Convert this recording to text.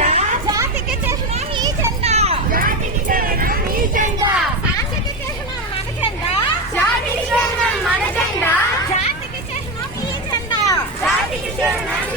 జెండా జాతికి చిహ్నం ఈ జెండా జాతికి చిహ్నం ఈ జెండా జాతికి చిహ్నం మన జెండా జాతికి చిహ్నం మన జెండా జాతికి చిహ్నం ఈ జెండా జాతికి చిహ్నం